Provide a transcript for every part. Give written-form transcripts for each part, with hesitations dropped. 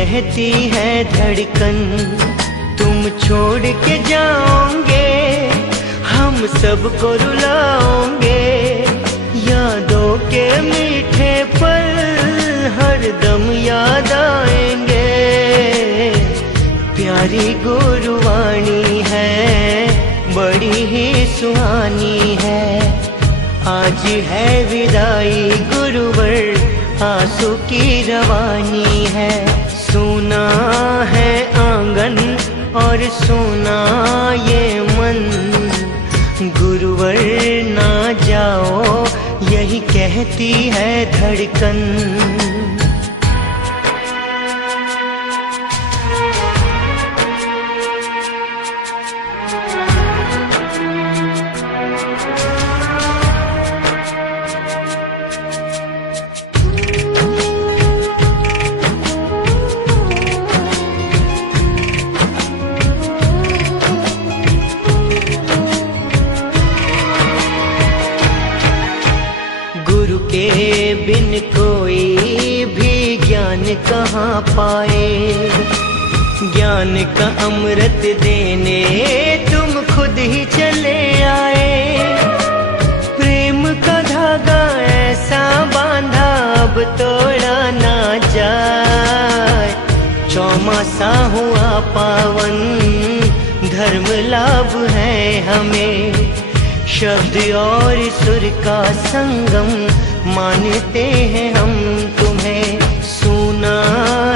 कहती है धड़कन, तुम छोड़ के जाओगे हम सबको रुलाओगे। यादों के मीठे पल हरदम याद आएंगे। प्यारी गुरुवाणी है, बड़ी ही सुहानी है। आज है विदाई गुरुवर, आंसू की रवानी है। सुना है आंगन और सुना ये मन, गुरुवर ना जाओ यही कहती है धड़कन। गुरु के बिन कोई भी ज्ञान कहाँ पाए। ज्ञान का अमृत देने तुम खुद ही चले आए। प्रेम का धागा ऐसा बांधा अब तोड़ा ना जाए। चौमासा हुआ पावन, धर्म लाभ है हमें। शब्द और सुर का संगम मानते हैं हम तुम्हें। सुना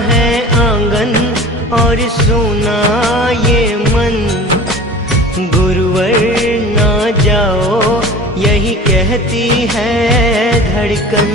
है आंगन और सुना ये मन, गुरुवर ना जाओ यही कहती है धड़कन।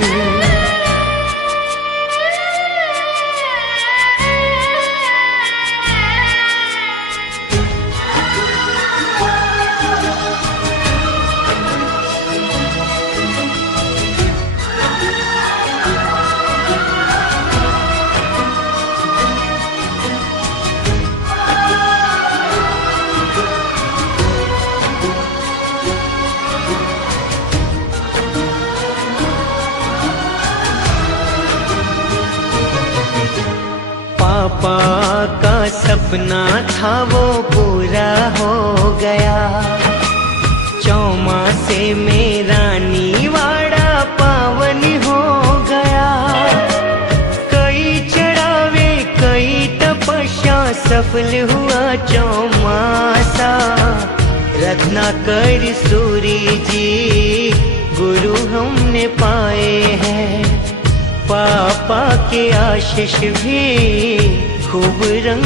पापा का सपना था वो पूरा हो गया। चौमासे में रानीवाड़ा पावन हो गया। कई चढ़ावे कई तपस्या सफल हुआ चौमासा। रत्नाकर सूरी जी गुरु हमने पाए हैं। पापा के आशीष भी खूब रंग